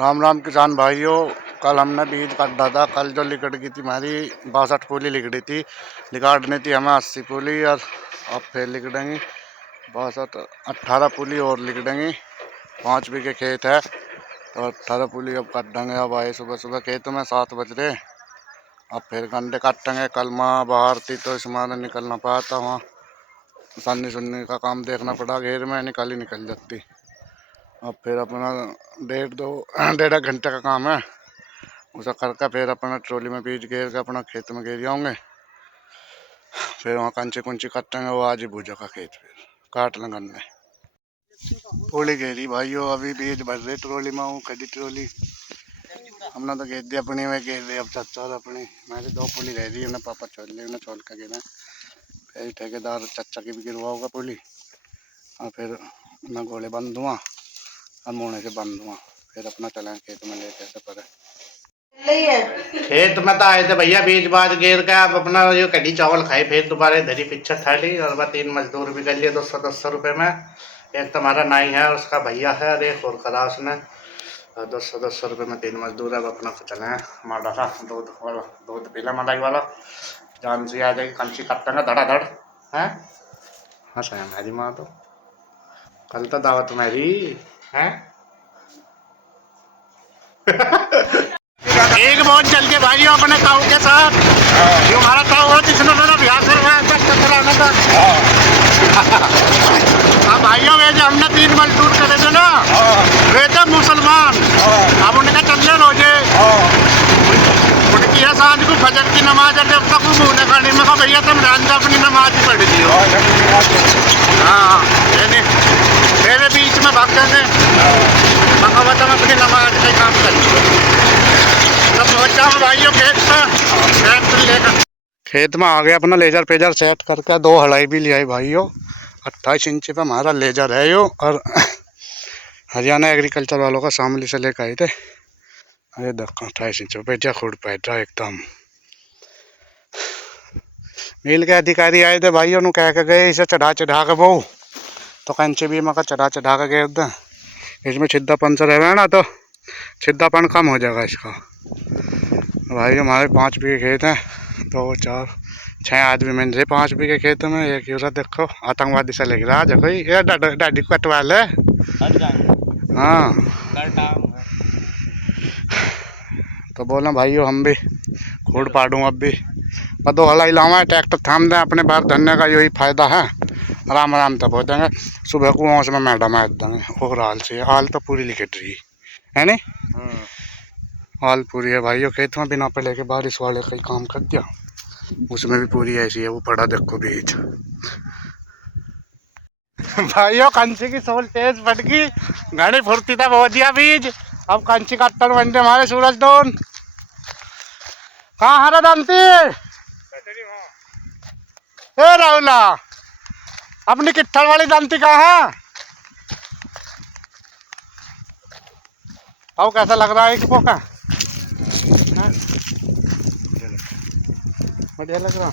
राम राम किसान भाइयों। कल हमने बीज काटा था। कल जो लिकड़ गई थी हमारी 62 पूली लिकड़ी थी। लिकाटनी थी हमें 80 पूली और अब फिर लिकड़ेंगी 62 18 पूली और लिकड़ेंगी। 5 बीघे खेत है और 18 पूली अब काटेंगे। अब आए सुबह सुबह खेत में 7 बज रहे। अब फिर गंडे काटेंगे। कल माँ बाहर थी तो इसमें निकलना पाया था। वहाँ सन्नी सुन्नी का काम देखना पड़ा। घेर में निकल जाती। अब फिर अपना डेढ़ घंटे का काम है। उसे करके फिर अपना ट्रॉली में बीज घेर के अपना खेत में घेर जाऊँगे। फिर वहाँ कंचे कुंची काटेंगे। वो आज ही भूजा का खेत फिर काट लेंगे गन्ने। पूरी घेरी भाइयों। अभी बीज भर रहे ट्रॉली में। वो खड़ी ट्रॉली हमने तो घेर दी अपनी में घेर रही। अब चाचा अपनी मेरी 2 पूली रह रही है। उन्हें पापा छोड़ ली। उन्हें छोड़ के गिरा फिर ठेकेदार चाचा की भी गिरवा होगा पूली। और फिर मैं घोड़े बंद हुआ और मुँह से बंद हुआ। फिर अपना चले खेत में लेके से पड़े। खेत में तो आए थे भैया बीज बाज घेर के। आप अपना ये कड़ी चावल खाए। फिर दोबारा धरी पीछे थाली और वह 3 मजदूर भी कर लिए 200 रुपये में। एक तुम्हारा नाई है उसका भैया है और एक और करा उसने 200 रुपये में 3 मजदूर है। अब अपना चले माडा का दूध वाला दूध पीला मलाई वाला जान से आ जाएगी। कंची काटेंगे धड़ाधड़ है। हाँ सही मेरी माँ तो कल तो दावत मेरी है। एक बहुत चल के भाइयों अपने ताऊ के साथ जो हमारा ताऊ है जिसने मेरा ब्याह कराना था। अब भाइयों वे जो हमने 3 मजदूर करे थे ना वे थे मुसलमान। अब उनका चलने रोजे उनकी है सांझ को फजर की नमाज है। जब तक वो मुँह खाने में कहा भैया तुम रान अपनी नमाज ही पढ़ दी हो। हाँ मेरे बीच में भाग जाएंगे मकावत में अपनी नमाज का काम करेंगे। भाइयों खेत में आ गया अपना लेजर पेजर सेट करके 2 हलाई भी ले आई भाइयों। 28 इंच पे हमारा लेजर है यो। और हरियाणा एग्रीकल्चर वालों का शामली से लेकर आए थे। अरे देखो 28 इंच पेजा खुद पैदा एकदम। मिल के अधिकारी आए थे भाइयों ने कह के गए इसे चढ़ा के वो तो कंचे भी मका चढ़ा के गए उधर। इसमें छिद्दा पंचर है ना तो छिद्दापन कम हो जाएगा इसका। भाई हमारे 5 बीघे खेत हैं। 2 4 6 आदमी मिल रहे 5 बीघे खेत में। एक यूरा देखो आतंकवादी से लग रहा है कोई ये डाडी कटवा ले। हाँ तो बोला भाइयों हम भी खोड़ पाड़ूँ अब भी पर 2 हलाई लावा ट्रैक्टर थाम दें अपने बाहर धरने का यही फायदा है। आराम आराम तब हो जाएंगे। सुबह को वहाँ में मैडम मार देंगे। और हाल से हाल तो पूरी लिखट रही है नहीं हाल पूरी है भाइयों। खेत में बिना पहले के बारिश वाले कई काम कर दिया उसमें भी पूरी ऐसी है। वो पड़ा देखो बीज भाइयों कंची की सोल तेज फट गई। घनी फुर्ती था बहुत दिया बीज। अब कंची काटन बनते हमारे सूरज दोन कहाँ हरा दानती ए राहुला अपनी किट्ठल वाली दानती कहाँ है। अब कैसा लग रहा है एक पोका बढ़िया लग रहा।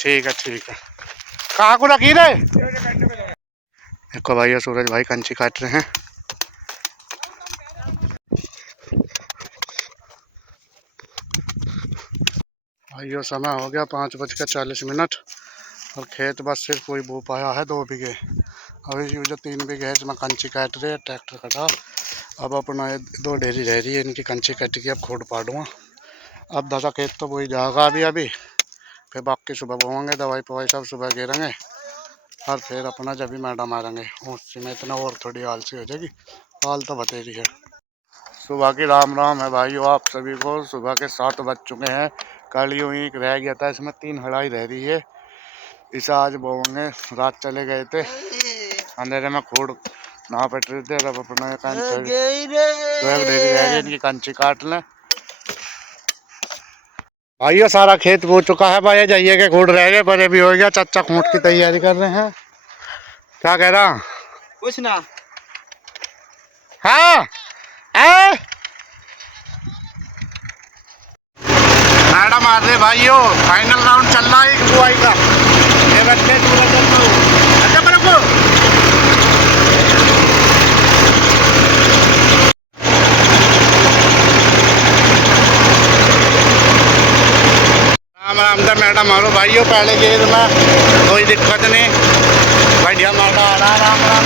ठीक है कहाँ को रखी रे। देखो भाई सूरज भाई कंची काट रहे हैं। भाइयों समय हो गया 5:40 और खेत बस सिर्फ कोई बो पाया है 2 बीघे। अभी जो 3 बीघे है इसमें कंची काट रहे हैं ट्रैक्टर कटा। अब अपना 2 ढेरी रह रही है इनकी कंची कट के अब खोड़ पाड़ूँगा। अब 10 खेत तो वही जाएगा अभी फिर बाकी सुबह बोएंगे। दवाई पवाई सब सुबह गिरेंगे और फिर अपना जब भी मैडम मारेंगे उसी में इतना और थोड़ी आलसी हो जाएगी। हाल तो बतेरी है। सुबह की राम राम है भाइयों आप सभी को। सुबह के 7 बज चुके हैं। कल यूँ ही रह गया था इसमें 3 हलाई रह रही है। इसे आज बोएंगे। रात चले गए थे अंधेरे में खोड़ ना पट रहे थे। अब अपना 2 ढेरी रह गई इनकी कंची काट लें भाइयों। सारा खेत बो चुका है भाई। जाइए के खोड़ रह गए बड़े भी हो गया। चाचा खूंट की तैयारी कर रहे हैं। क्या कह रहा कुछ ना। हाँ मैडम मार रहे भाइयों। फाइनल राउंड चल रहा है बुआई का। ये बच्चे पूरा राम राम था मैडम मारो भाइयों पहले खेत में कोई दिक्कत नहीं बढ़िया मारा आ रहा राम राम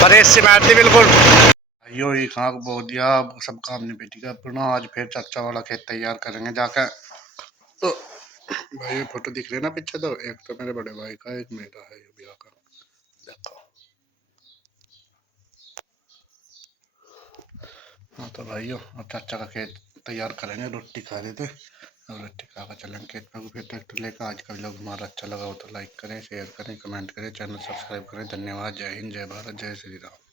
परेश से मारती बिल्कुल भाइयों ये खाक बो दिया सब काम निपट गया अपना आज फिर चाचा वाला खेत तैयार करेंगे जाकर तो भाई फोटो दिख रही है ना पीछे तो एक तो मेरे बड़े भाई का एक मेरा है ये ब्याह का देखो। हाँ तो भाइयों अब चाचा का खेत तैयार करेंगे रोटी खा रहे थे और रोटी खा कर चलेंगे खेत पर फिर ट्रैक्टर लेकर। आज का व्लॉग हमारा अच्छा लगा हो तो लाइक करें शेयर करें कमेंट करें चैनल सब्सक्राइब करें। धन्यवाद। जय हिंद जय भारत जय श्री राम।